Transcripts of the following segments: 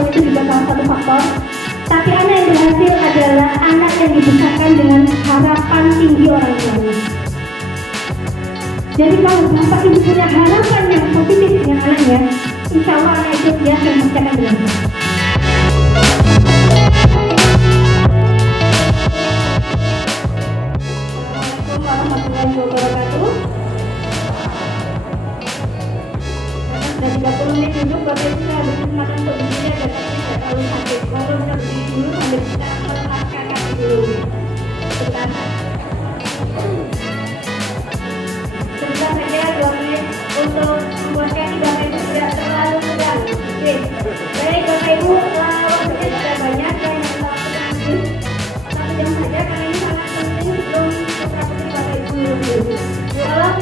walaupun itu juga salah satu faktor. Tapi anak yang berhasil adalah anak yang dibesarkan dengan harapan tinggi orang tuanya. Jadi kalau bapak ibu punya harapan yang positif dengan anaknya, insya Allah anak itu dia akan mengerjakan dengan baik. Assalamualaikum warahmatullahi wabarakatuh. Sudah 30 menit duduk, Bapak Ibu saya habis kesempatan untuk berdiri agar tidak terlalu sakit. Ngobrol bisa berdiri dulu sambil kita melepaskan kaki dulu. Sebentar. Sebentar saja 2 menit untuk membuat kaki Bapak Ibu tidak terlalu tegang. Oke. Baik Bapak Ibu, waktunya sudah banyak dan tetap sedikit. Satu jam saja karena ini sangat penting sebelum putra-putri Bapak Ibu dulu. Tolong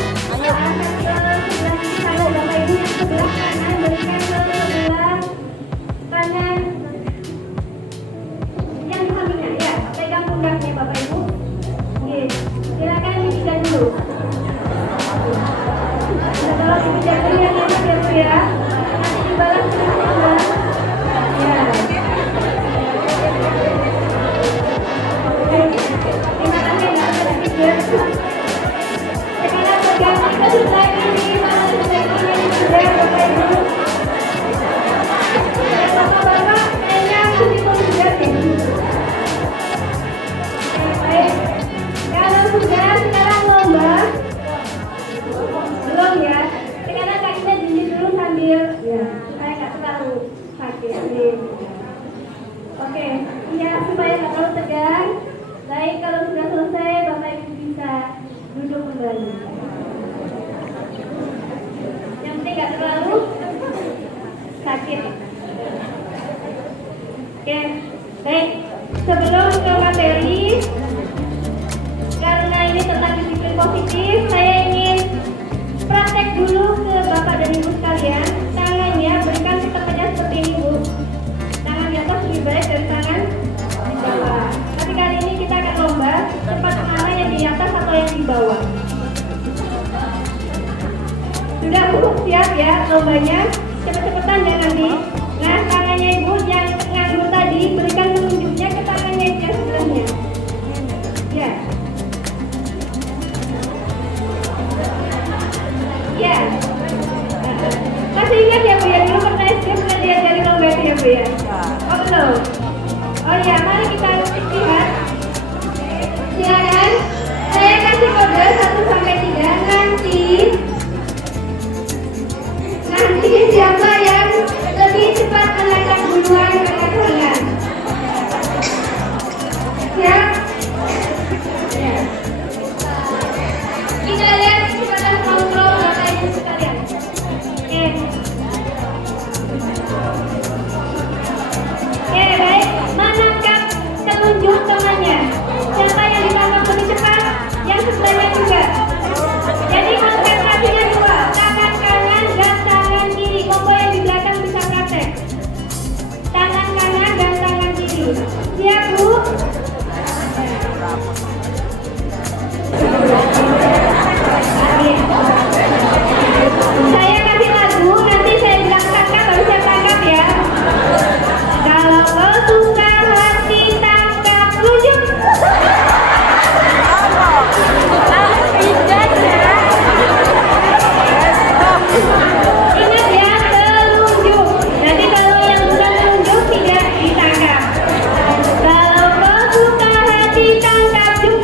angkat ke sebelah kiri tangan Bapak Ibu yang sebelah kanan berikan ke sebelah tangan yang sampingnya ya, pegang pundaknya Bapak Ibu. Oke, silakan dipijat dulu. Tolong dipijat dulu yang enak ya Bu ya. Nanti dibalas terus ya. Oke, terima kasih Mbak Presiden. Sekarang berganti ke sebelah kiri, mana sebelah kiri sudah Bapak Ibu. Bapak-bapak kayaknya sudah sudah deh. Baik, kalau sudah sekarang lomba. Belum ya. Sekarang kakinya jinjit dulu sambil ya supaya nggak terlalu sakit. Oke, ya supaya nggak terlalu tegang. Baik, kalau sudah selesai Bapak Ibu bisa duduk kembali. Yang penting nggak terlalu sakit. Oke, baik. Sebelum ke materi, karena ini tentang disiplin positif, saya ingin praktek dulu ke Bapak dan Ibu sekalian. Tangannya berikan tepatnya seperti ini Bu. Tangan di atas lebih baik dari tangan di bawah. Tapi kali ini kita akan lomba cepat mana yang di atas atau yang di bawah. Sudah Bu, siap ya lombanya? Cepet-cepetan ya nanti. Nah, tangannya Ibu yang nganggur tadi berikan telunjuknya ke tangannya yang sebelahnya. Ya. Ya. Masih ingat ya Bu ya, dulu pernah SD pernah diajari lomba itu ya Bu ya? Oh belum? Oh ya, mari kita lihat. Silakan, saya kasih kode 1 sampai 3. Nanti siapa yang lebih cepat mengangkat duluan angkat tangan. Siap? Ya. Kita lihat kecepatan kontrol Bapak Ibu sekalian. Oke. Oke, baik. Menangkap telunjuk temannya. Siapa yang ditangkap lebih cepat? Yang sebelahnya juga. Jadi konsentrasinya 2. Tangan kanan dan tangan kiri. Combo yang di belakang bisa praktek. Tangan kanan dan tangan kiri. Siap Bu? Saya kasih lagu, nanti saya bilang tangkap, baru saya tangkap ya. Kalau kau suka hati tangkap telunjuk. Ingat ya, telunjuk. Nanti kalau yang bukan telunjuk tidak ditangkap. Kalau kau suka hati tangkap juga.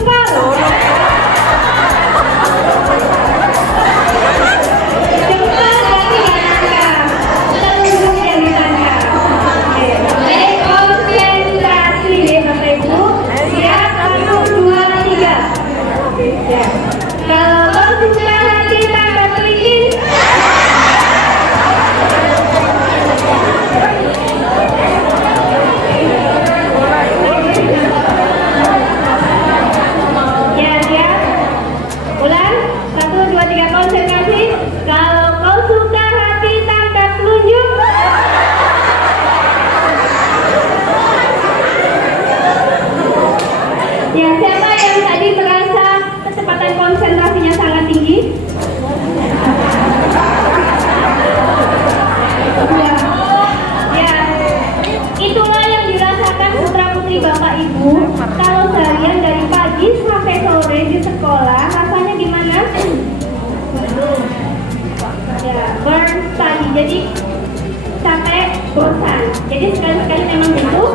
Jadi sekali-sekali memang butuh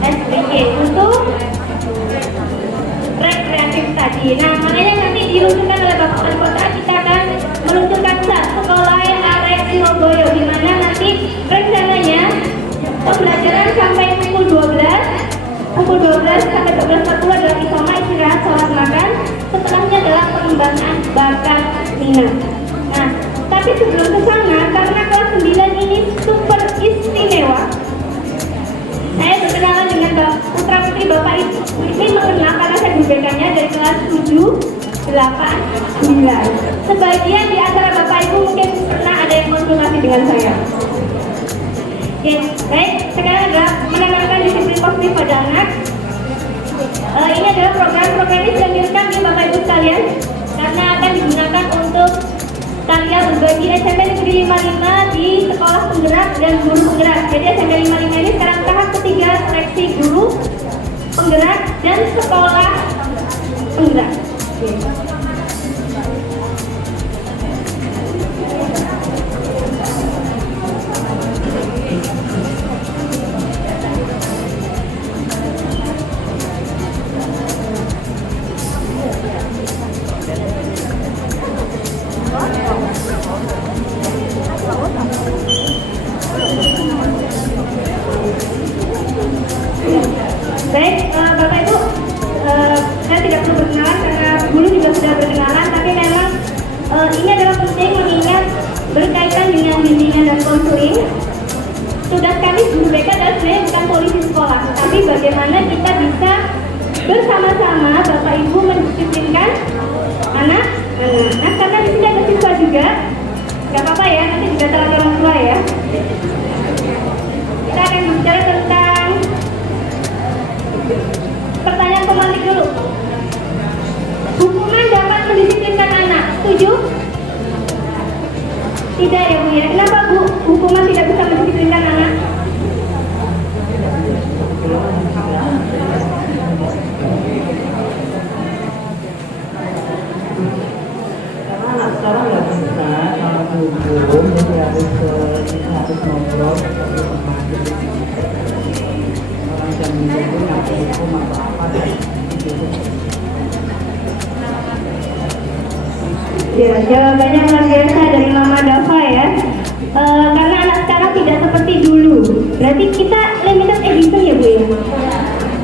SPG untuk rekreatif tadi. Nah, makanya nanti diluncurkan oleh Bapak Wali Kota, kita akan meluncurkan sekolah yang ada di Surabaya, di mana nanti rencananya pembelajaran sampai pukul 12 sampai 12.40 adalah isoma, istirahat, sholat, makan. Setelahnya adalah pengembangan bakat minat. Nah, tapi sebelum ke sana, karena kelas 9 ini super istimewa, saya berkenalan dengan putra putri Bapak ini mengenal karena saya gurunya dari kelas 7, 8, 9. Sebagian di antara Bapak Ibu mungkin pernah ada yang konsultasi dengan saya. Oke, baik, sekarang adalah menanamkan disiplin positif pada anak. Ini adalah program ini sedang direkam di Bapak Ibu sekalian, karena akan digunakan untuk kalian berbagi SMP Negeri 55 di sekolah penggerak dan guru penggerak. Jadi SMP 55 ini sekarang tahap ketiga seleksi guru penggerak dan sekolah penggerak. Baik, Bapak Ibu, saya tidak perlu berkenalan karena guru juga sudah berkenalan, tapi memang ini adalah penting mengingat berkaitan dengan bimbingan dan konseling. Tugas kami guru BK adalah sebenarnya bukan polisi sekolah, tapi bagaimana kita bisa bersama-sama Bapak Ibu mendisiplinkan anak. Nah, karena di sini ada siswa juga, nggak apa-apa ya, nanti juga terangkan orang tua ya. Kita akan bicara tentang pertanyaan pemantik dulu. Hukuman dapat mendisiplinkan anak, setuju? Tidak ya Bu ya. Kenapa Bu hukuman tidak bisa mendisiplinkan anak? Karena anak sekarang nggak bisa sama hukum, jadi harus ngobrol seperti pemakai orang yang menjadi ngaku hukum apa Ya, jawabannya luar biasa dari Mama Dava ya. Karena anak sekarang tidak seperti dulu. Berarti kita limited edition ya Bu ya?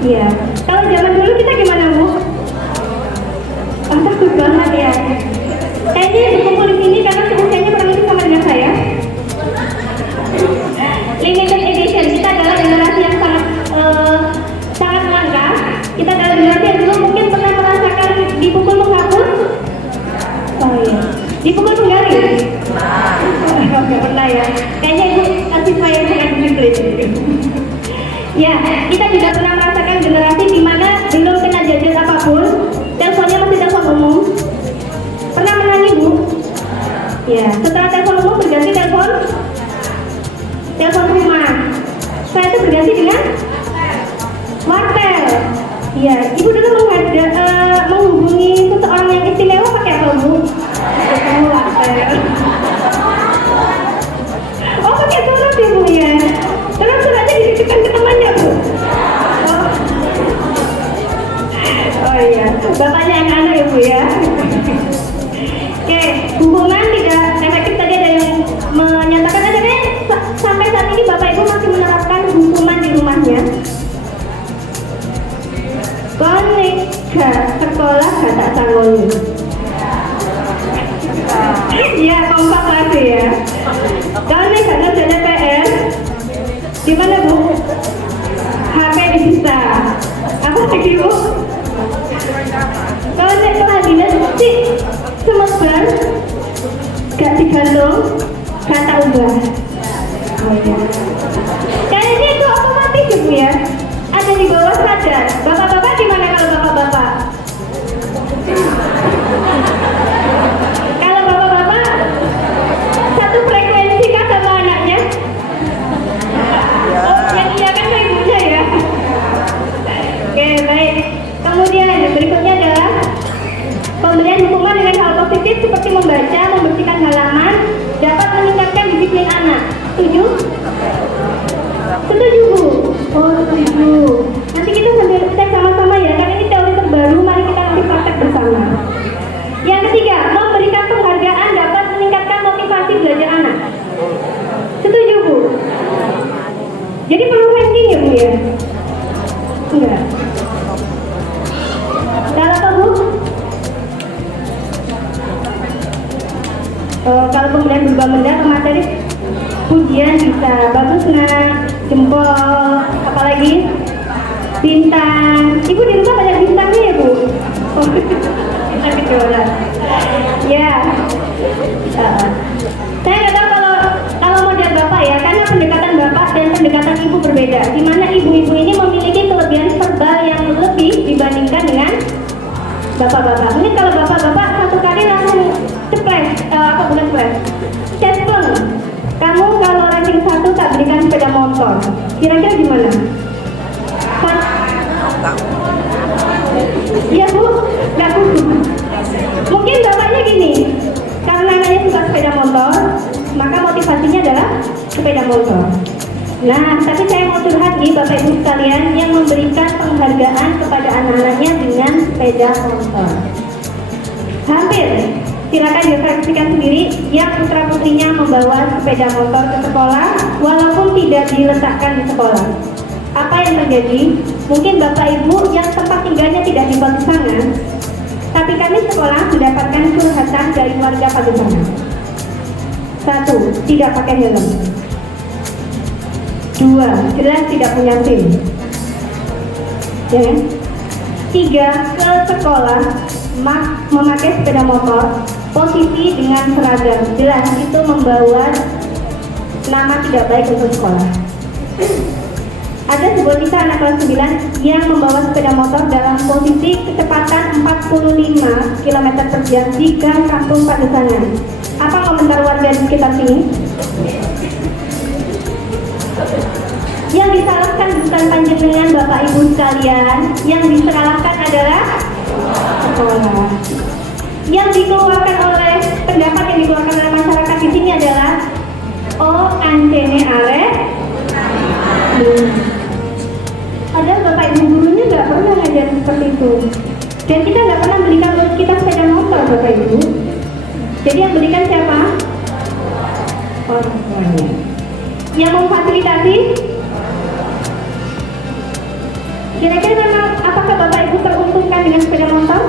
Iya. Kalau zaman dulu kita gimana Bu? Oh, takut banget ya. Kayaknya berkumpul di sini karena usianya kurang lebih sama dengan saya. Limited edition, kita adalah generasi yang sangat langka. Kita adalah generasi yang dulu mungkin pernah merasakan dipukul menghapus. Oh iya, dipukul penggaris? Oke, pernah ya. Kayaknya Ibu siswa yang sangat disiplin. Ya, kita juga pernah merasakan generasi di mana belum kena gadget apapun, teleponnya masih telepon umum. Pernah menangi Bu? Ya, setelah telepon umum berganti telepon rumah. Saya itu berganti dengan wartel. Ya, Ibu dulu menghubungi seseorang yang istimewa pakai apa Bu? Wartel. Oh, pakai surat ya Bu ya? Terus suratnya dititipkan ke temannya Bu? Oh iya, bapaknya anak-anak ya Bu ya? Oke, hukuman tidak efektif tadi ada yang menyatakan akhirnya sampai saat ini Bapak Ibu masih menerapkan hukuman di rumahnya. Konik ke sekolah kata sanggoni. Iya, kompak lagi ya. Konik karena ada PR. Gimana Bu? HP bisa. Apa lagi Bu? Konik kelas sih semebar gak digantung kata ubah. Kayaknya itu otomatis ya Bu ya, ada di bawah sadar. Bapak-bapak gimana kalau bapak-bapak? Kalau bapak-bapak satu frekuensi kan sama anaknya? Oh, yang iya kan kayak ibunya ya? Oke, baik. Kemudian berikutnya adalah pemberian hukuman dengan hal positif seperti membaca, membersihkan halaman, dapat meningkatkan disiplin anak. Setuju? Jadi perlu ranking ya Bu ya? Enggak. Kalau apa Bu? Kalau kemudian berubah benda ke materi, pujian bisa, bagus nak, jempol, apalagi bintang. Ibu di rumah banyak bintangnya ya Bu? Oh, bintang kejora. Ya. Saya nggak tahu kalau model Bapak ya, karena pendekatan Bapak dan pendekatan Ibu berbeda. Di mana ibu-ibu ini memiliki kelebihan verbal yang lebih dibandingkan dengan bapak-bapak. Mungkin kalau bapak-bapak satu kali langsung ceples, bukan ceples, cespeng. Kamu kalau ranking 1 tak berikan sepeda motor. Kira-kira gimana? Iya Bu, nggak Bu. Mungkin bapaknya gini, karena anaknya suka sepeda motor, maka motivasinya adalah sepeda motor. Nah, tapi saya mau curhat nih Bapak Ibu sekalian yang memberikan penghargaan kepada anak-anaknya dengan sepeda motor. Hampir, silakan direfleksikan sendiri yang putra putrinya membawa sepeda motor ke sekolah walaupun tidak diletakkan di sekolah. Apa yang terjadi? Mungkin Bapak Ibu yang tempat tinggalnya tidak di Pagesangan, tapi kami sekolah mendapatkan curhatan dari warga Pagesangan. 1. Tidak pakai helm. 2. Jelas tidak punya SIM. Ya. 3. Ke sekolah memakai sepeda motor, posisi dengan seragam. Jelas itu membawa nama tidak baik untuk sekolah. Ada sebuah kisah anak kelas 9 yang membawa sepeda motor dalam posisi kecepatan 45 km per jam di gang Kampung Pagesangan. Apa komentar warga di sekitar sini? Yang disalahkan bukan panjenengan Bapak Ibu sekalian, yang disalahkan adalah sekolah. Yang dikeluarkan oleh pendapat yang dikeluarkan oleh masyarakat di sini adalah oh ancene arek. Padahal Bapak Ibu gurunya nggak pernah ngajar seperti itu. Dan kita nggak pernah belikan untuk kita sepeda motor Bapak Ibu. Jadi yang belikan siapa? Orang tuanya. Yang memfasilitasi? Kira-kira memang apakah Bapak Ibu teruntungkan dengan sepeda motor?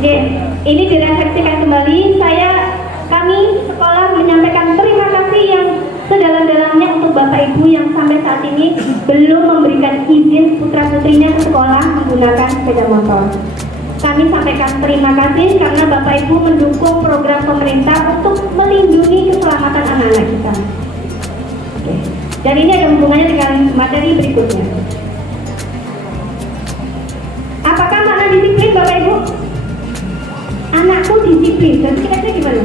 Oke, ini direfleksikan kembali. Kami sekolah menyampaikan terima kasih yang sedalam-dalamnya untuk Bapak Ibu yang sampai saat ini belum memberikan izin putra-putrinya ke sekolah menggunakan sepeda motor. Kami sampaikan terima kasih karena Bapak Ibu mendukung program pemerintah untuk melindungi keselamatan anak-anak kita. Oke. Dan ini ada hubungannya dengan materi berikutnya. Apakah makna disiplin Bapak Ibu? Anakku disiplin, jadi kira-kira gimana?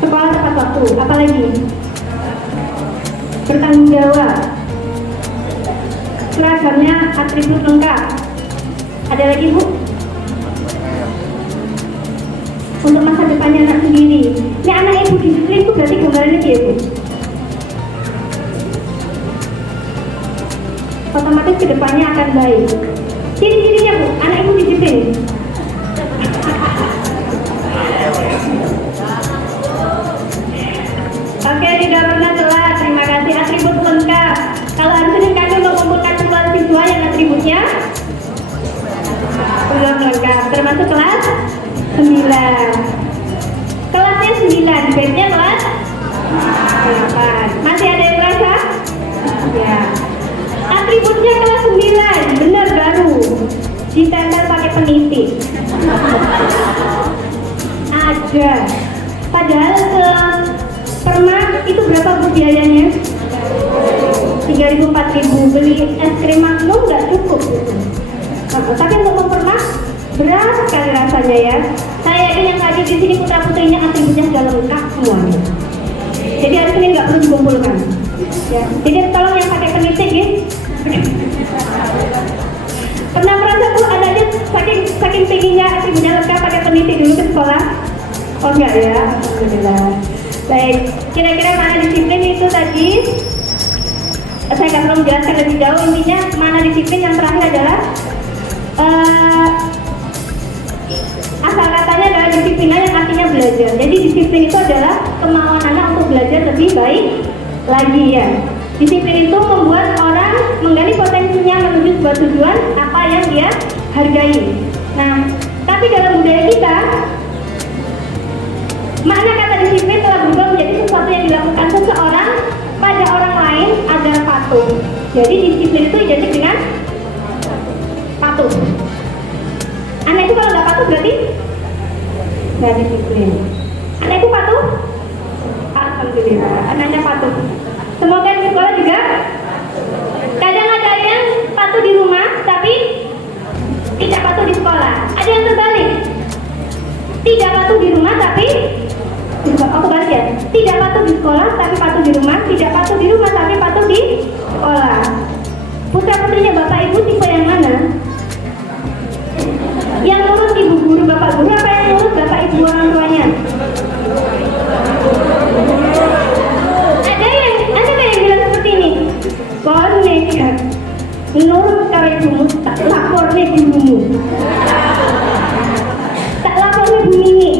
Sekolah tepat waktu, apalagi? Bertanggung jawab. Seragamnya atribut lengkap. Ada lagi Bu? Untuk masa depannya anak sendiri. Ini anak Ibu disiplin itu berarti gambarannya dia Bu. Otomatis kedepannya akan baik. Ciri-cirinya Bu, anak Ibu disiplin. Oke, tidak pernah telat. Terima kasih. Atribut lengkap. Kalau Ansurin kami mengumpulkan sebuah siswa yang atributnya belum lengkap, termasuk kelas 9. Kelasnya 9, bednya kelas 8. Masih ada yang merasa? Ya. Atributnya kelas 9, benar baru. Ditempel pakai peniti. Ada. Padahal permak itu berapa Bu biayanya? 3.000 4.000. Beli es krim Magnum nggak cukup gitu. Tapi untuk mempermak berat sekali rasanya ya. Saya yakin yang hadir di sini putra putrinya atributnya sudah lengkap semuanya. Jadi hari ini nggak perlu dikumpulkan. Ya. Jadi tolong yang pakai peniti gitu. Pernah merasa Bu adanya saking tingginya atributnya lengkap pakai peniti dulu ke sekolah? Oh enggak ya, alhamdulillah. Baik, kira-kira mana disiplin itu tadi? Saya nggak perlu menjelaskan lebih jauh. Intinya mana disiplin yang terakhir adalah asal katanya adalah disiplin yang artinya belajar. Jadi disiplin itu adalah kemauan anak untuk belajar lebih baik lagi ya. Disiplin itu membuat orang menggali potensinya menuju sebuah tujuan apa yang dia hargai. Nah, tapi dalam budaya kita, makna kata disiplin telah berubah menjadi sesuatu yang dilakukan seseorang pada orang lain agar patuh. Jadi disiplin itu identik dengan patuh. Anak itu kalau nggak patuh berarti nggak disiplin. Anak itu patuh? Alhamdulillah, anaknya patuh. Semoga di sekolah juga. Kadang ada yang patuh di rumah tapi tidak patuh di sekolah. Ada yang terbalik. Tidak patuh di rumah tapi aku balik ya. Tidak patuh di sekolah tapi patuh di rumah. Tidak patuh di rumah tapi patuh di sekolah. Putra putrinya bapak ibu tipe yang mana? Yang nurut ibu guru bapak guru apa yang nurut bapak ibu orang tuanya? Ada yang bilang seperti ini. Konekat menurut kalian ibumu tak lapornya ibumu. Tak lapornya Bu Nini.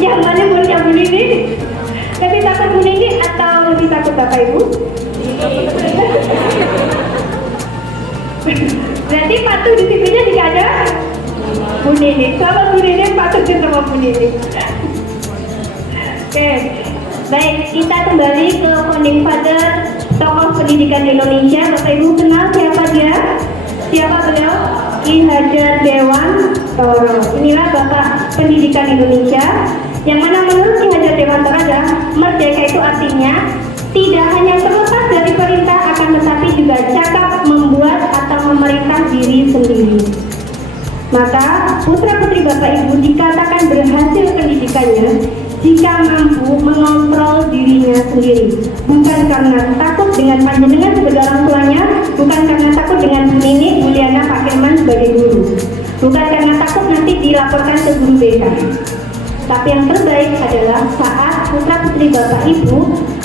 Yang mana muridnya Bu Nini? Lebih takut Bu Nini atau lebih takut bapak ibu? Berarti patuh disiplinnya jika ada Bu Nini. Sama Bu Nini patuh sama Bu Nini. Oke, baik, kita kembali ke founding father tokoh pendidikan di Indonesia. Bapak Ibu kenal siapa dia? Siapa beliau? Ki Hajar Dewantara. Inilah Bapak Pendidikan Indonesia. Yang mana menurut Ki Hajar Dewantara adalah merdeka itu artinya tidak hanya terlepas dari perintah akan tetapi juga cakap membuat atau memerintah diri sendiri. Maka putra-putri Bapak Ibu dikatakan berhasil pendidikannya jika mampu mengontrol dirinya sendiri, bukan karena takut dengan panjenengan sebagai orang tuanya, bukan karena takut dengan Bu Nini, Bu Liana, Pak Firman sebagai guru, bukan karena takut nanti dilaporkan ke guru BK. Tapi yang terbaik adalah saat putra-putri Bapak Ibu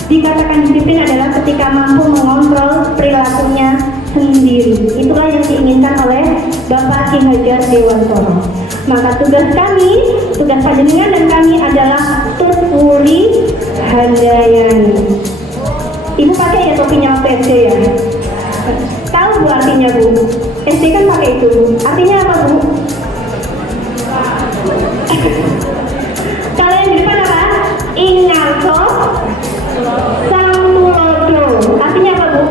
dikatakan disiplin adalah ketika mampu mengontrol perilakunya sendiri. Itulah yang diinginkan oleh Bapak Ki Hajar Dewantara. Maka tugas kami, tugas panjenengan dan kami adalah Tutuli Handayani. Ibu pakai ya topinya waktu SD ya? Tahu Bu artinya Bu? SD kan pakai itu Bu. Artinya apa Bu? Kalau yang di depan apa? Ingarto Sang Tulodo. Artinya apa Bu?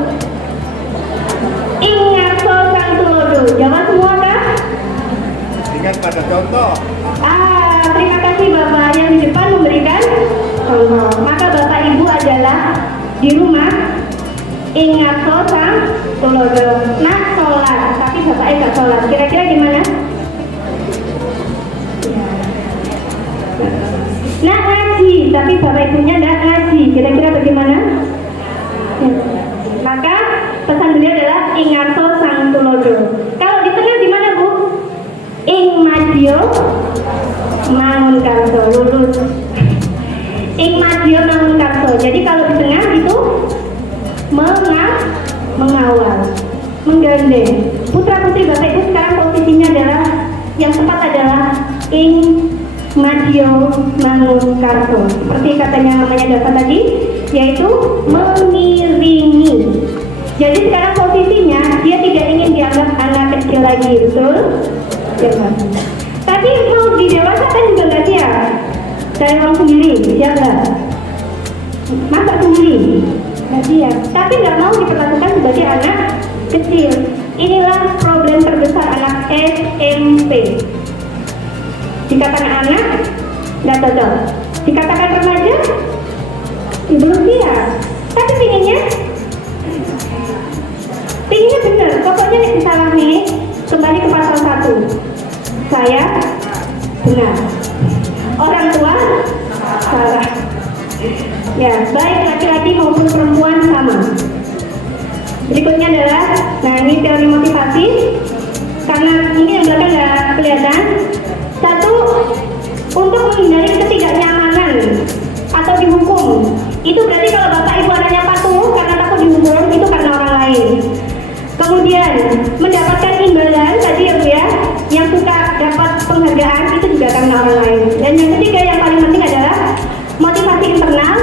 Ingarto Sang Tulodo. Jawab semua kah? Ingat pada contoh. Terima kasih Bapak yang di depan memberikan contoh. Maka Bapak Ibu adalah di rumah ingat sang tulodo. Nak sholat, tapi Bapak gak sholat. Kira-kira gimana? Nak ngaji, tapi Bapak Ibunya gak ngaji. Kira-kira bagaimana? Maka pesan beliau adalah ingat sang tulodo. Kalau di tengah di mana Bu? Ing Madio Mangun Karso, lulus. Ing Madio Mangun Karso. Jadi kalau di tengah itu mengawal, menggandeng. Putra-putri Bapak Ibu sekarang posisinya adalah yang tepat adalah Ing Madio Mangun Karso. Seperti katanya namanya dapat tadi, yaitu mengiringi. Jadi sekarang posisinya dia tidak ingin dianggap anak kecil lagi, betul? Tapi mau didewasakan juga nggak siap. Cari uang sendiri, siap nggak? Masak sendiri, nggak siap. Tapi nggak mau diperlakukan sebagai anak kecil. Inilah problem terbesar anak SMP. Dikatakan anak, nggak cocok. Dikatakan remaja, belum siap. Tapi pinginnya benar. Pokoknya nih salah nih. Kembali ke pasal 1. Saya benar. Orang tua salah. Ya, baik laki-laki maupun perempuan sama. Berikutnya adalah, nah ini teori motivasi. Karena ini yang belakang nggak kelihatan. 1, untuk menghindari ketidaknyamanan atau dihukum. Itu berarti kalau Bapak Ibu anaknya patuh karena takut dihukum, itu karena orang lain. Kemudian mendapatkan imbalan tadi ya Bu ya, yang suka dapat penghargaan itu juga karena orang lain. Dan yang ketiga yang paling penting adalah motivasi internal.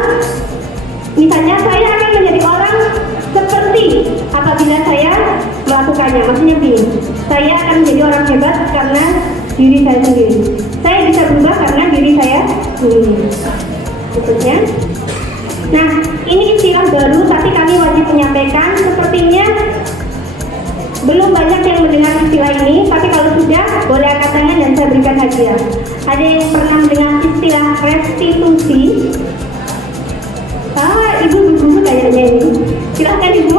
Misalnya saya akan menjadi orang seperti apabila saya melakukannya. Maksudnya begini, saya akan menjadi orang hebat karena diri saya sendiri. Saya bisa berubah karena diri saya sendiri. Maksudnya, nah ini istilah baru tapi kami wajib menyampaikan. Sepertinya belum banyak yang mendengar istilah ini, tapi kalau sudah boleh angkat tangan dan saya berikan hadiah. Ada yang pernah mendengar istilah restitusi? Ibu berguru kayaknya ini. Silahkan ibu.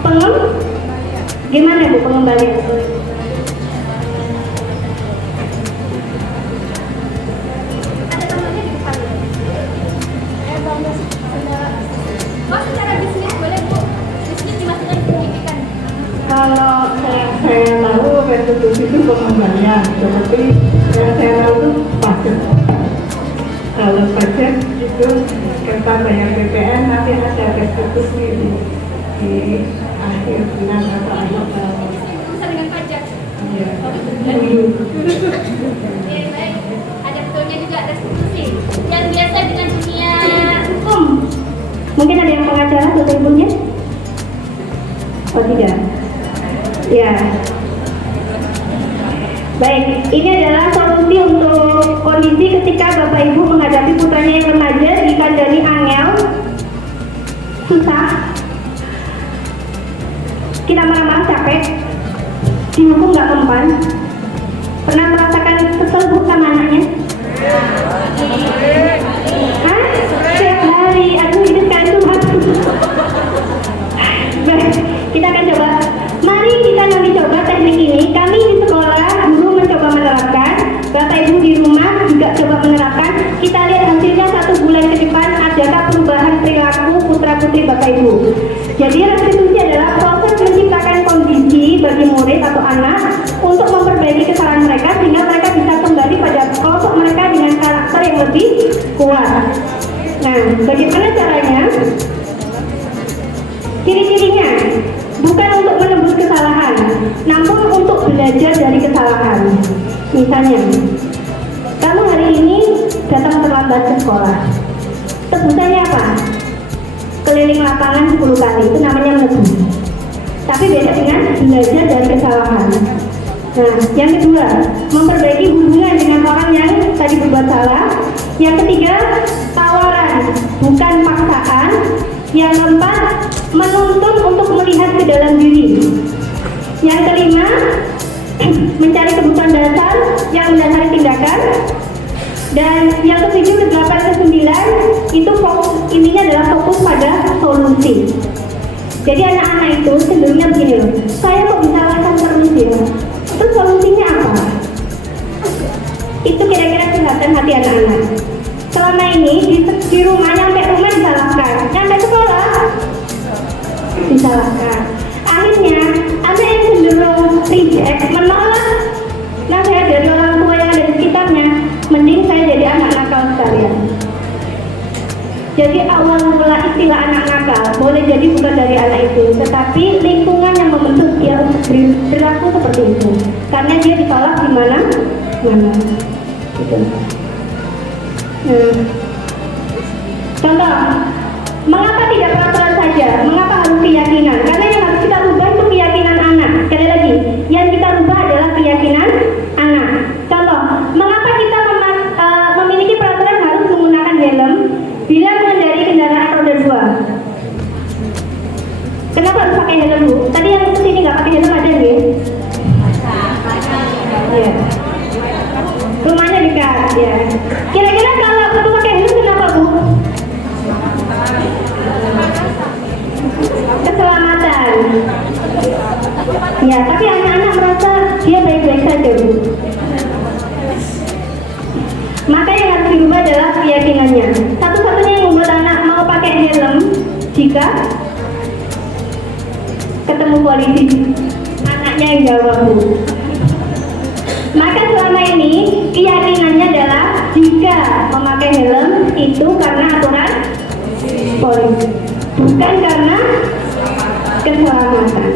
Pengembalian. Gimana bu pengembalian? Ada temannya di depan. Bangga saudara. Oh, secara bisnis boleh bu. Bisnis dimasukkan ke pendidikan. Kalau saya tahu restitusi itu pengembalian, seperti yang saya tahu itu pajak. Kalau pajak itu kita bayar BPN nanti ada restitusi di akhir bulan atau akhir tahun. Bisa dengan pajak. Iya. Oke, baik. Ada betulnya juga restitusi. Yang biasa dengan dunia hukum. Mungkin ada yang pengacara atau ibunya? Oh tidak. Ya. Baik, ini adalah solusi untuk kondisi ketika Bapak Ibu menghadapi putranya yang remaja dikandani angel, susah, kita marah-marah capek, dihukum nggak mempan. Pernah merasakan kesel bu sama anaknya? Hah? Setiap hari, aduh ini sekali Tuhan. Baik, kita akan coba. Mari kita nanti coba teknik ini. Kami di sekolah guru mencoba menerapkan, Bapak Ibu di rumah juga coba menerapkan. Kita lihat hasilnya 1 bulan ke depan adakah perubahan perilaku putra putri Bapak Ibu. Jadi restitusi adalah proses menciptakan kondisi bagi murid atau anak untuk memperbaiki kesalahan mereka sehingga mereka bisa kembali pada kelompok mereka dengan karakter yang lebih kuat. Nah, bagaimana caranya? Ciri-cirinya bukan untuk menebus kesalahan, namun untuk belajar dari kesalahan. Misalnya, kamu hari ini datang terlambat ke sekolah. Tebusannya apa? Keliling lapangan 10 kali, itu namanya menebus. Tapi beda dengan belajar dari kesalahan. Nah, yang kedua, memperbaiki hubungan dengan orang yang tadi berbuat salah. Yang ketiga, tawaran, bukan paksaan. Yang keempat, menuntun untuk melihat ke dalam diri. Yang kelima, mencari kebutuhan dasar yang mendasari tindakan. Dan yang ketujuh, ke-8, ke-9 itu fokus, intinya adalah fokus pada solusi. Jadi anak-anak itu cenderungnya begini loh, saya kok disalahkan terus ya, terus solusinya apa? Itu kira-kira curhatan hati anak-anak. Selama ini di rumah, nyampe rumah disalahkan, nyampe sekolah disalahkan. Akhirnya ada yang cenderung reject, menolak nasihat dari orang tua yang ada di sekitarnya. Mending saya jadi anak nakal sekalian. Jadi awal mula istilah anak nakal boleh jadi bukan dari anak itu, tetapi lingkungan yang membentuk dia untuk berlaku seperti itu. Karena dia ditolak di mana? Gitu. Contoh, mengapa tidak peraturan saja? Mengapa harus keyakinan? Karena yang harus kita rubah itu keyakinan anak. Sekali lagi, yang kita rubah adalah keyakinan anak. Contoh, mengapa kita memiliki peraturan harus menggunakan helm bila mengendarai kendaraan roda 2? Kenapa harus pakai helm bu? Tadi yang kesini nggak pakai helm ada nih? Iya. Rumahnya dekat ya. Kira-kira kalau aku pakai helm kenapa bu? Keselamatan. Ya, tapi anak-anak merasa dia baik-baik saja bu. Maka yang harus dirubah adalah keyakinannya. Satu-satunya yang membuat anak mau pakai helm jika ketemu polisi, anaknya yang jawab bu. Maka selama ini keyakinannya adalah jika memakai helm itu karena aturan polisi, bukan karena keselamatan.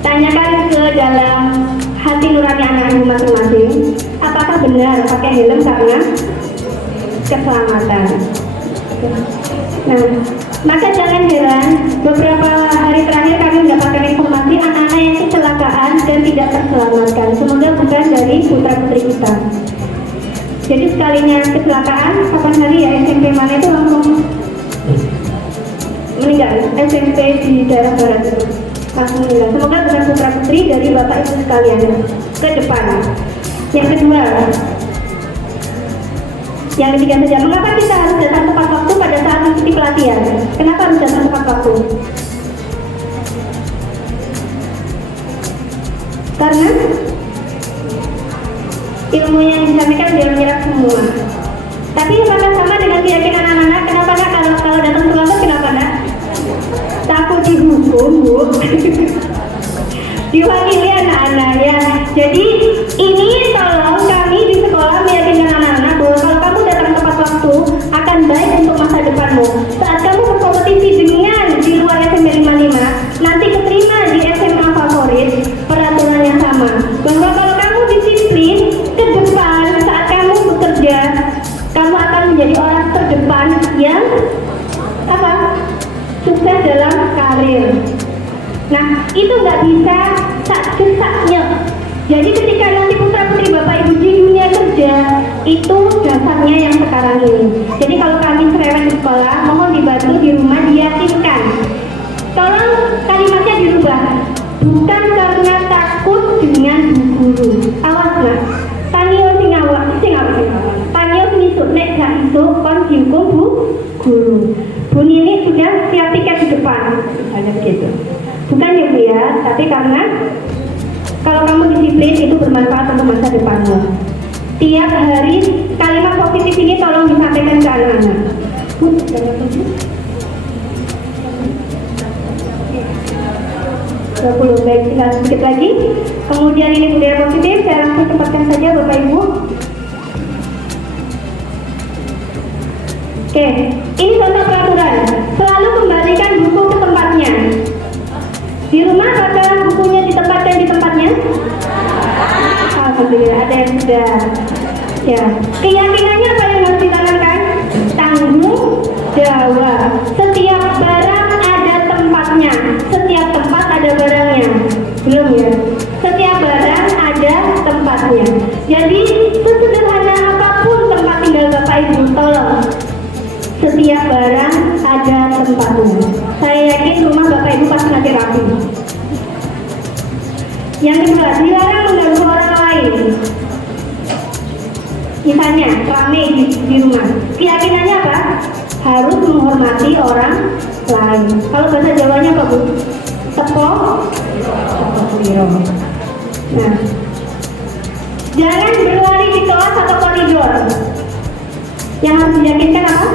Tanyakan ke dalam hati nurani anak ibu masing-masing, apakah benar pakai helm karena keselamatan? Nah, maka jangan heran beberapa hari terakhir kami mendapatkan informasi anak-anak yang kecelakaan dan tidak terselamatkan. Semoga bukan dari putra-putri kita. Jadi sekalinya kecelakaan, kapan hari ya SMP mana itu langsung meninggal. SMP di daerah barat itu langsung meninggal. Semoga bukan putra-putri dari bapak ibu sekalian ke depan. Yang kedua, yang ketiga saja, mengapa kita harus datang tepat waktu pada saat mengikuti pelatihan? Kenapa harus datang tepat waktu? Karena ilmu yang disampaikan dia menyerap semua. Tapi apakah sama dengan keyakinan anak-anak? Kenapa nak kalau datang terlambat? Kenapa nak? Takut dihukum, Bu. Diwakili anak-anak ya. Jadi ini tolong kami di sekolah meyakinkan anak-anak bahwa kalau kamu datang tepat waktu akan baik untuk masa depanmu. Saat kamu berkompetisi dengan di luar SMP 55, nanti keterima di SMA favorit, peraturannya sama. Bahwa kalau kamu disiplin ke depan saat kamu bekerja, kamu akan menjadi orang terdepan yang apa? Sukses dalam karir. Nah, itu nggak bisa sak-saknya. Jadi ketika nanti putra-putri bapak ibu di dunia kerja, itu dasarnya yang sekarang ini. Jadi kalau kami cerewet di sekolah, mohon dibantu di rumah diyakinkan. Tolong kalimatnya dirubah. Bukan karena takut dengan bu guru. Awas lah. Panio sing awak, panio sing isuk nek gak isuk kon dihukum bu guru. Bu Nini sudah siap tiket di depan. Ada gitu. Bukan ya Bu ya, tapi karena kalau kamu disiplin itu bermanfaat untuk masa depanmu. Tiap hari kalimat positif ini tolong disampaikan ke anak-anak. Bu, jangan lupa. 20, baik, tinggal sedikit lagi. Kemudian ini budaya positif, saya langsung cepatkan saja Bapak Ibu. Oke, ini contoh peraturan. Selalu kembalikan buku ke tempatnya. Di rumah apakah bukunya ditempatkan di tempatnya? Alhamdulillah, ada yang sudah. Ya, keyakinannya apa yang harus ditanamkan? Tanggung jawab. Setiap barang ada tempatnya. Setiap tempat ada barangnya. Belum ya? Setiap barang ada tempatnya. Jadi sesederhana apapun tempat tinggal Bapak Ibu, tolong. Setiap barang ada tempatnya. Saya yakin rumah Bapak Ibu pasti nanti rapi. Yang kedua, dilarang mengganggu orang lain. Misalnya, ramai di rumah. Keyakinannya apa? Harus menghormati orang lain. Kalau bahasa Jawanya apa Bu? Tepok piro. Nah, jangan berlari di kelas atau koridor. Yang harus diyakinkan apa?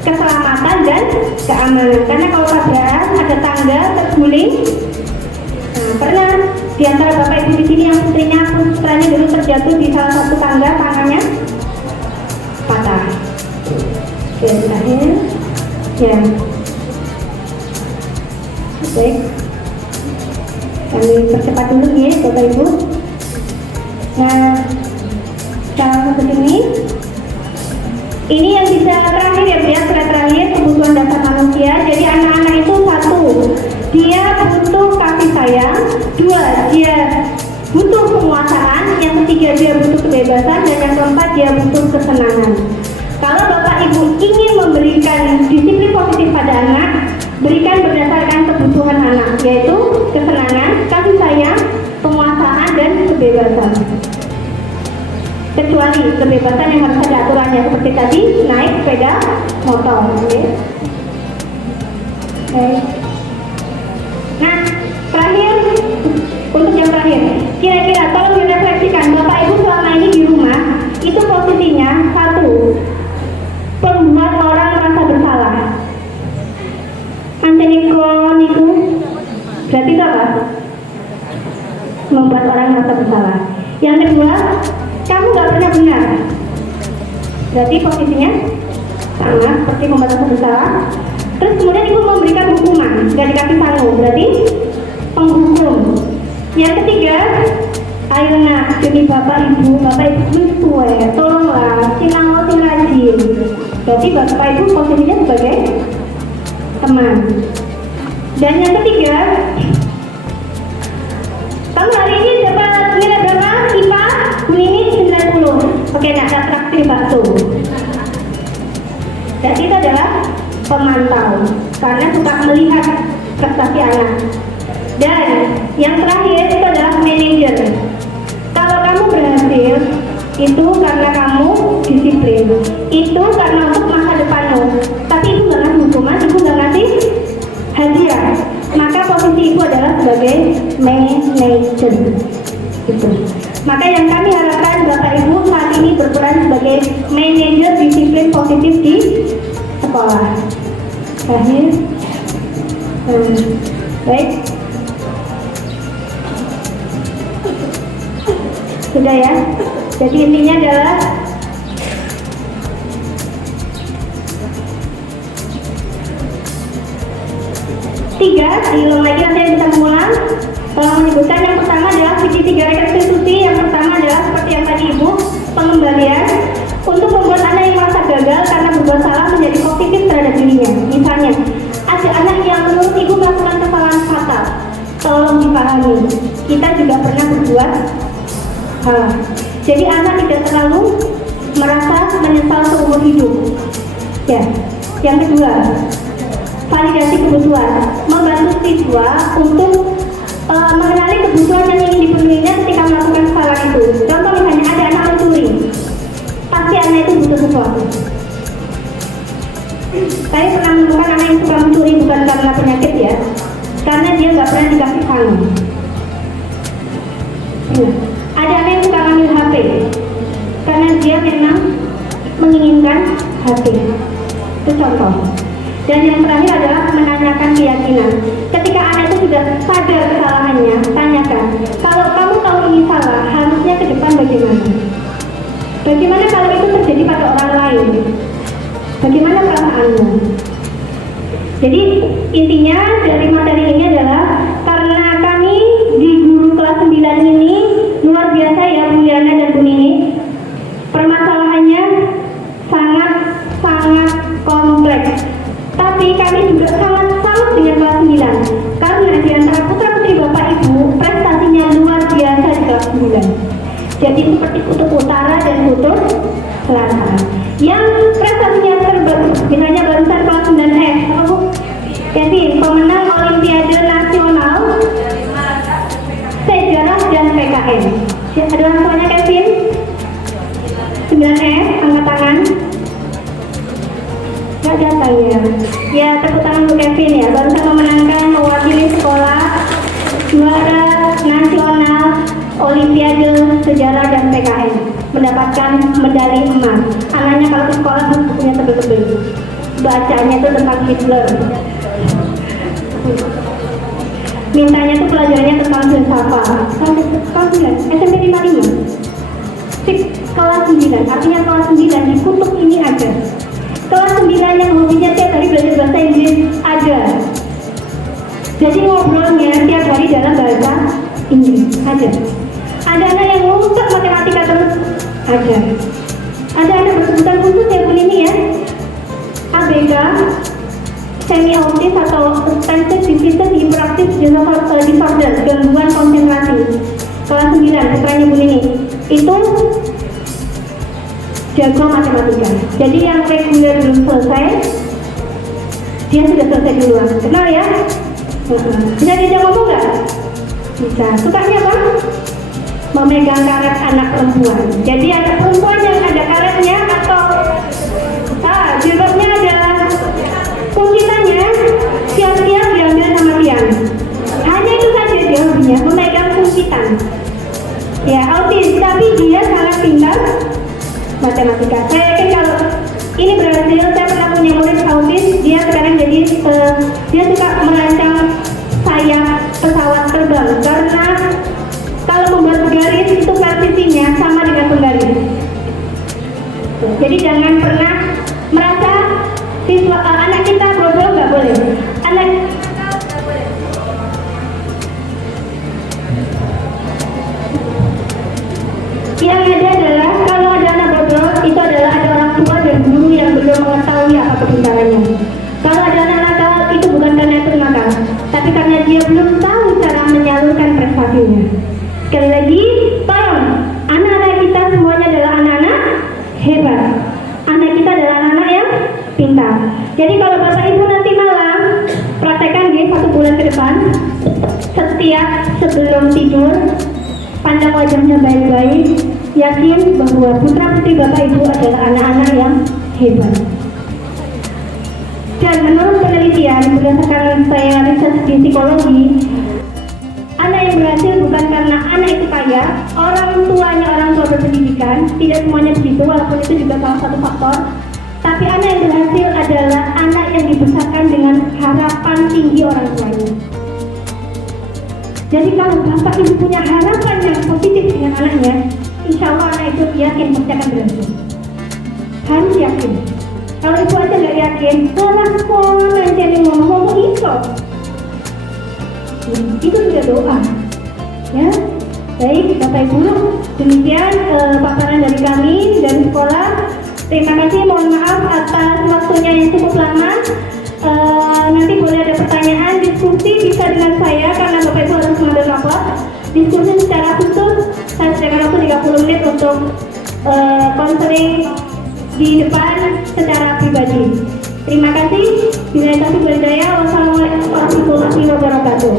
Keselamatan dan keamanan. Karena kalau tabrakan ada tangga terguling. Nah, pernah di antara Bapak Ibu di sini yang putranya dulu terjatuh di salah satu tangga, tangannya patah. Oke, terakhir. Ya. Baik. Kami percepat dulu ya, Bapak Ibu. Nah, sekarang ke sini. Ini yang bisa terakhir ya, terakhir kebutuhan dasar manusia. Jadi anak-anak itu satu, dia butuh kasih sayang. Dua, dia butuh penguasaan. Yang ketiga, dia butuh kebebasan. Dan yang keempat, dia butuh kesenangan. Kalau Bapak Ibu ingin memberikan disiplin positif pada anak, berikan berdasarkan kebutuhan anak, yaitu kesenangan, kasih sayang, penguasaan, dan kebebasan. Kecuali kebebasan yang harus ada aturannya, seperti tadi naik sepeda motor. Okay. Nah, terakhir, untuk yang terakhir, kira-kira tolong direfleksikan, Bapak Ibu selama ini di rumah itu posisinya satu, membuat orang merasa bersalah. Antenikon itu berarti itu apa? Membuat orang merasa bersalah. Yang kedua, kamu gak pernah benar. Berarti posisinya sama seperti membuat orang bersalah. Terus kemudian ibu memberikan hukuman, gak dikasih sangu, berarti penghukum. Yang ketiga, ayo nak, demi bapak ibu tua, tolonglah, sinang sing rajin. Berarti bapak ibu posisinya sebagai teman. Dan yang ketiga, kamu hari ini dapat nilai berapa? IPA ini 90. Oke, nak traktir bakso. Jadi itu adalah pemantau, karena suka melihat prestasi anak. Dan yang terakhir itu adalah manajer. Kalau kamu berhasil, itu karena kamu disiplin. Itu karena untuk masa depanmu. Tapi ibu nggak ngasih hukuman, ibu nggak ngasih hadiah. Maka posisi ibu adalah sebagai manajer. Gitu. Maka yang kami harapkan Bapak Ibu saat ini berperan sebagai manajer disiplin positif di sekolah. Terakhir, baik. Sudah ya. Jadi intinya adalah tiga, diulang lagi nanti bisa mengulang. Tolong menyebutkan yang pertama adalah segitiga restitusi. Yang pertama adalah seperti yang tadi Ibu, pengembalian untuk membuat anak yang merasa gagal karena berbuat salah menjadi positif terhadap dirinya. Misalnya, ada anak yang menurut Ibu melakukan kesalahan fatal. Tolong dipahami, kita juga pernah berbuat salah. Jadi anak tidak terlalu merasa menyesal seumur hidup. Ya. Yang kedua, validasi kebutuhan, membantu siswa untuk mengenali kebutuhan yang ingin dipenuhinya ketika melakukan kesalahan itu. Contoh misalnya ada anak mencuri, pasti anak itu butuh sesuatu. Saya pernah menemukan anak yang suka mencuri bukan karena penyakit ya, karena dia nggak pernah dikasih kalung. Ada anak yang suka ngambil HP, karena dia memang menginginkan HP. Itu contoh. Dan yang terakhir adalah menanyakan keyakinan. Ketika anak itu sudah sadar kesalahannya, tanyakan, kalau kamu tahu ini salah, harusnya ke depan bagaimana? Bagaimana kalau itu terjadi pada orang lain? Bagaimana perasaanmu? Jadi intinya dari materi ini adalah karena kami di guru kelas 9 ini luar biasa ya Bu Yana dan Bu Nini, permasalahannya sangat kompleks. Tapi kami juga sangat salut dengan kelas 9 karena di antara putra putri Bapak Ibu prestasinya luar biasa di kelas 9. Jadi seperti kutub utara dan kutub selatan. Yang prestasinya terbagus, misalnya barusan kelas 9F, apa Bu? Kevin, pemenang Olimpiade Nasional Sejarah dan PKN. Ada orang tuanya Kevin? 9F, angkat tangan. Gak datang ya? Ya, tepuk tangan untuk Kevin ya. Barusan memenangkan mewakili sekolah juara nasional Olimpiade Sejarah dan PKN, mendapatkan medali emas. Anaknya kalau ke sekolah bukunya tebel-tebel, bacanya tuh tentang Hitler. Mintanya tuh pelajarannya tentang filsafat. Kelas 9, SMP 55. Kelas 9, artinya kelas 9 di kutub ini ada. Kelas 9 yang hobinya tiap hari belajar bahasa Inggris ada. Jadi ngobrolnya tiap hari dalam bahasa Inggris ada. Ada anak yang ngumpet matematika terus ada. Ada anak berkebutuhan khusus ya Bu ini ya. ABK, semi autis atau attention deficit hyperactive disorder, gangguan konsentrasi. Kelas 9 putranya Bu Nini itu jago matematika. Jadi yang reguler belum selesai, dia sudah selesai duluan. Kenal ya? Bisa diajak ngomong nggak? Bisa. Sukanya apa? Memegang karet anak perempuan. Jadi anak perempuan yang ada karetnya atau jilbabnya ada kuncitannya, siap-siap diambil sama tiang. Hanya itu saja dia hobinya, memegang kuncitan. Ya, autis, tapi dia sangat pintar matematika. Saya yakin kalau ini berhasil, saya pernah punya murid autis, dia sekarang jadi dia suka merancang sayap pesawat terbang karena kalau membuat garis itu presisinya sama dengan penggaris. Jadi jangan pernah merasa siswa anak kita bodoh, nggak boleh. mengetahui apa kepintarannya. Kalau ada anak nakal itu bukan karena itu nakal, tapi karena dia belum tahu cara menyalurkan prestasinya. Sekali lagi, tolong, anak-anak kita semuanya adalah anak-anak hebat. Anak kita adalah anak-anak yang pintar. Jadi kalau Bapak Ibu nanti malam praktekkan di 1 bulan ke depan, setiap sebelum tidur pandang wajahnya baik-baik, yakin bahwa putra putri Bapak Ibu adalah anak-anak yang hebat. Dan menurut penelitian berdasarkan saya riset di psikologi, anak yang berhasil bukan karena anak itu kaya, orang tua berpendidikan, tidak semuanya begitu, walaupun itu juga salah satu faktor. Tapi anak yang berhasil adalah anak yang dibesarkan dengan harapan tinggi orang tuanya. Jadi kalau Bapak Ibu punya harapan yang positif dengan anaknya, insya Allah anak itu yakin pasti akan berhasil. Harus yakin. Kalau ibu aja nggak yakin, alah kok nanti ada ngomong itu. Itu sudah doa. Ya, baik Bapak Ibu, demikian paparan dari kami dari sekolah. Terima kasih, mohon maaf atas waktunya yang cukup lama. Nanti boleh ada pertanyaan, diskusi bisa dengan saya karena Bapak Ibu harus mengambil rapor. Diskusi secara khusus, saya sediakan waktu 30 menit untuk konseling di depan secara pribadi. Terima kasih. Bila taufiq wal hidayah. Wassalamualaikum warahmatullahi wabarakatuh.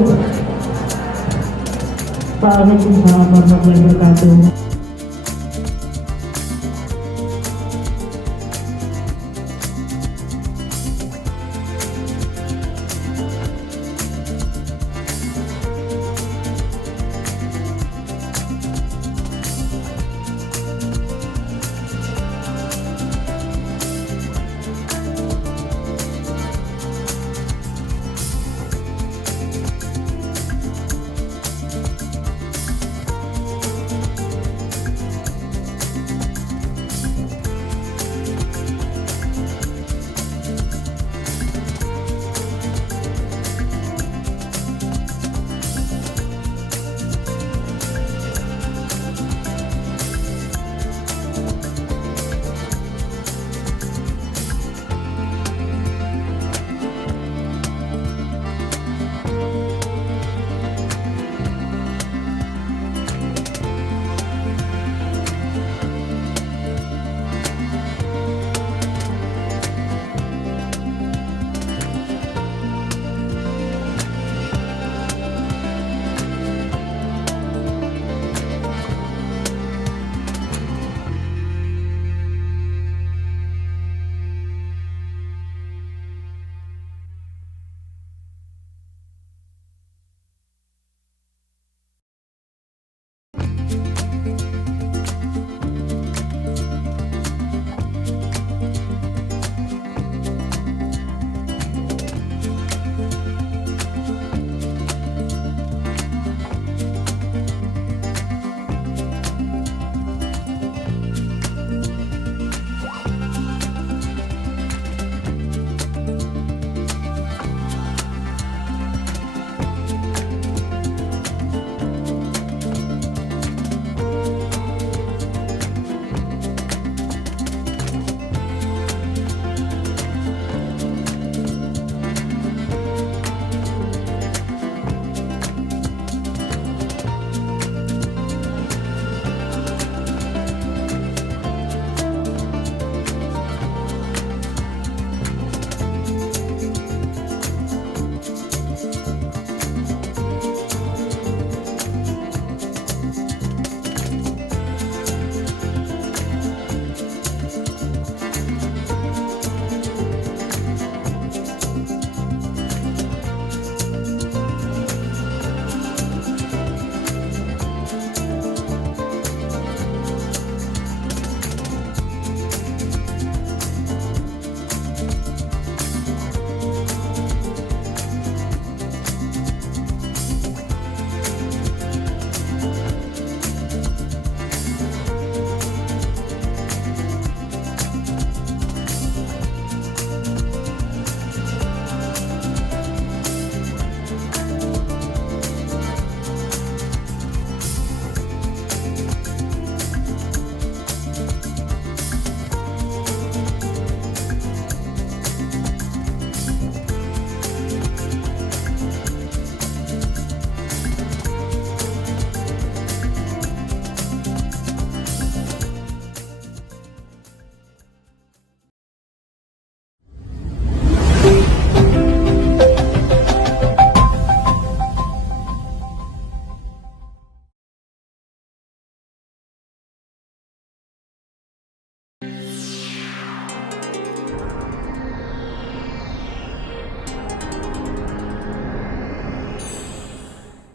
Waalaikumsalam warahmatullahi wabarakatuh.